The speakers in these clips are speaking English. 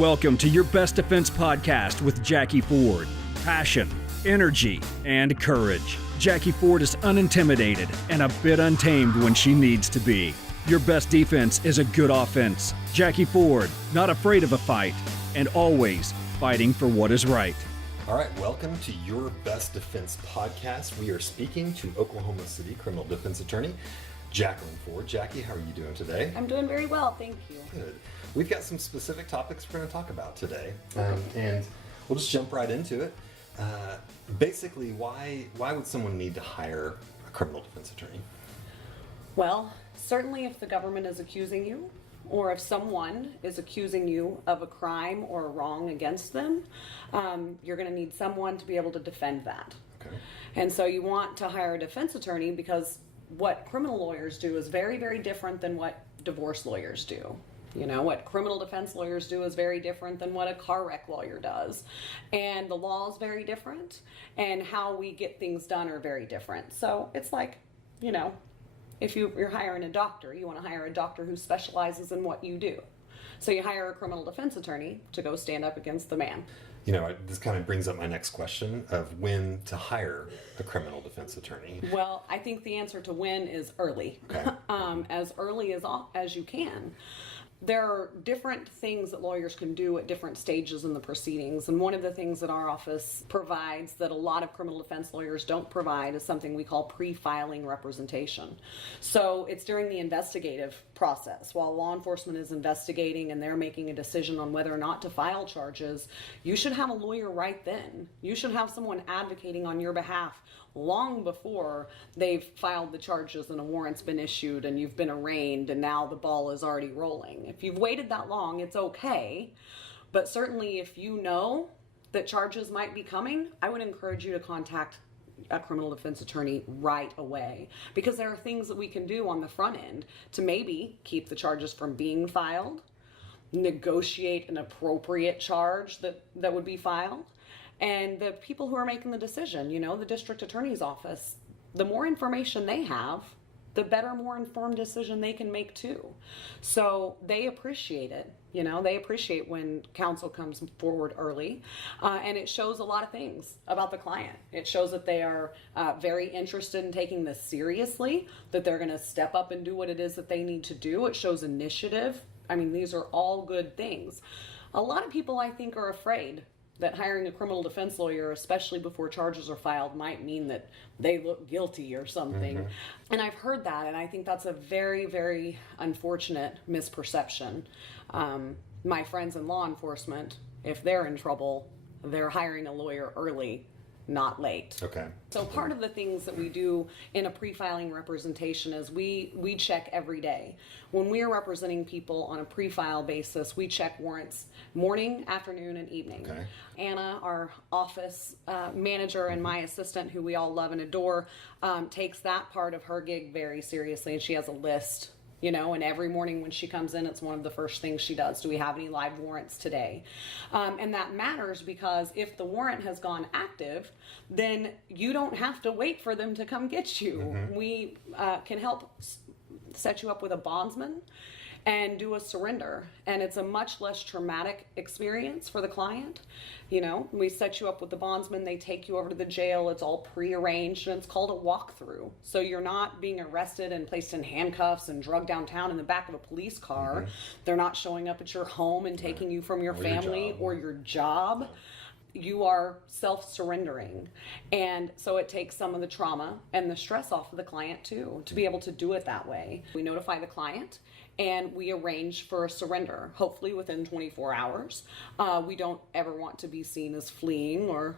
Welcome to your Best Defense podcast with Jackie Ford. Passion, energy, and courage. Jackie Ford is unintimidated and a bit untamed when she needs to be. Your best defense is a good offense. Jackie Ford, not afraid of a fight, and always fighting for what is right. All right, welcome to your Best Defense podcast. We are speaking to Oklahoma City criminal defense attorney, Jacqueline Ford. Jackie, how are you doing today? I'm doing very well, thank you. Good. We've got some specific topics we're going to talk about today, and we'll just jump right into it. Basically, why would someone need to hire a criminal defense attorney? Well, certainly if the government is accusing you, or if someone is accusing you of a crime or a wrong against them, you're going to need someone to be able to defend that. Okay. And so you want to hire a defense attorney because what criminal lawyers do is very, very different than what divorce lawyers do. You know, what criminal defense lawyers do is very different than what a car wreck lawyer does. And the law is very different, and how we get things done are very different. So it's like, you know, if you're hiring a doctor, you want to hire a doctor who specializes in what you do. So you hire a criminal defense attorney to go stand up against the man. You know, this kind of brings up my next question of when to hire a criminal defense attorney. Well, I think the answer to when is early. Okay. As early as you can. There are different things that lawyers can do at different stages in the proceedings, and one of the things that our office provides that a lot of criminal defense lawyers don't provide is something we call pre-filing representation. So it's during the investigative process. While law enforcement is investigating and they're making a decision on whether or not to file charges, you should have a lawyer right then. You should have someone advocating on your behalf long before they've filed the charges and a warrant's been issued and you've been arraigned and now the ball is already rolling. If you've waited that long, it's okay. But certainly if you know that charges might be coming, I would encourage you to contact a criminal defense attorney right away, because there are things that we can do on the front end to maybe keep the charges from being filed, negotiate an appropriate charge that would be filed. And the people who are making the decision, you know, the district attorney's office, the more information they have, the better, more informed decision they can make too. So they appreciate it. You know, they appreciate when counsel comes forward early, and it shows a lot of things about the client. It shows that they are very interested in taking this seriously, that they're going to step up and do what it is that they need to do. It shows initiative. I mean, these are all good things. A lot of people, I think, are afraid that hiring a criminal defense lawyer, especially before charges are filed, might mean that they look guilty or something. Mm-hmm. And I've heard that, and I think that's a very, very unfortunate misperception. My friends in law enforcement, if they're in trouble, they're hiring a lawyer early, not late. Okay. So part of the things that we do in a pre-filing representation is we check every day. When we are representing people on a pre-file basis, we check warrants morning, afternoon, and evening. Okay. Anna, our office manager, and my assistant, who we all love and adore, takes that part of her gig very seriously, and she has a list. You know, and every morning when she comes in, it's one of the first things she does. Do we have any live warrants today? And that matters because if the warrant has gone active, then you don't have to wait for them to come get you. Mm-hmm. We can help set you up with a bondsman and do a surrender. And it's a much less traumatic experience for the client. You know, we set you up with the bondsman, they take you over to the jail, it's all prearranged, and it's called a walkthrough. So you're not being arrested and placed in handcuffs and drugged downtown in the back of a police car. Mm-hmm. They're not showing up at your home and taking you from your family or your job. You are self-surrendering. And so it takes some of the trauma and the stress off of the client too, to be able to do it that way. We notify the client and we arrange for a surrender, hopefully within 24 hours. We don't ever want to be seen as fleeing or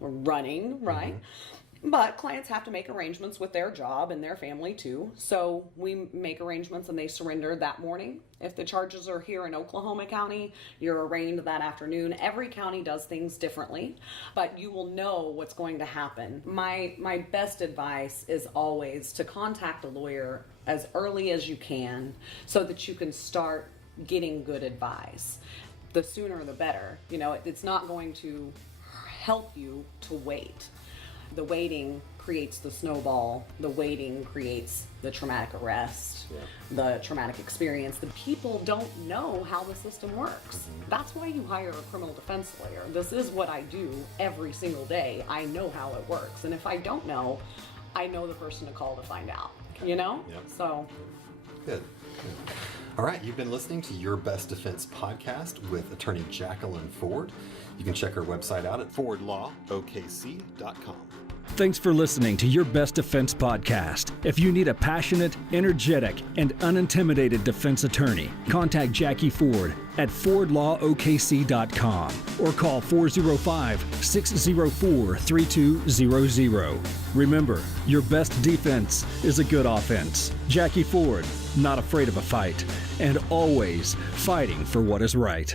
running, right? Mm-hmm. But clients have to make arrangements with their job and their family too. So we make arrangements and they surrender that morning. If the charges are here in Oklahoma County, you're arraigned that afternoon. Every county does things differently, but you will know what's going to happen. My best advice is always to contact a lawyer as early as you can so that you can start getting good advice. The sooner the better. You know, it's not going to help you to wait. The waiting creates the snowball. The waiting creates the traumatic arrest, the traumatic experience. The people don't know how the system works. That's why you hire a criminal defense lawyer. This is what I do every single day. I know how it works. And if I don't know, I know the person to call to find out, you know? Yep. So. Good. All right, you've been listening to Your Best Defense podcast with attorney Jacqueline Ford. You can check her website out at fordlawokc.com. Thanks for listening to Your Best Defense podcast. If you need a passionate, energetic, and unintimidated defense attorney, contact Jackie Ford at fordlawokc.com or call 405-604-3200. Remember, your best defense is a good offense. Jackie Ford, not afraid of a fight, and always fighting for what is right.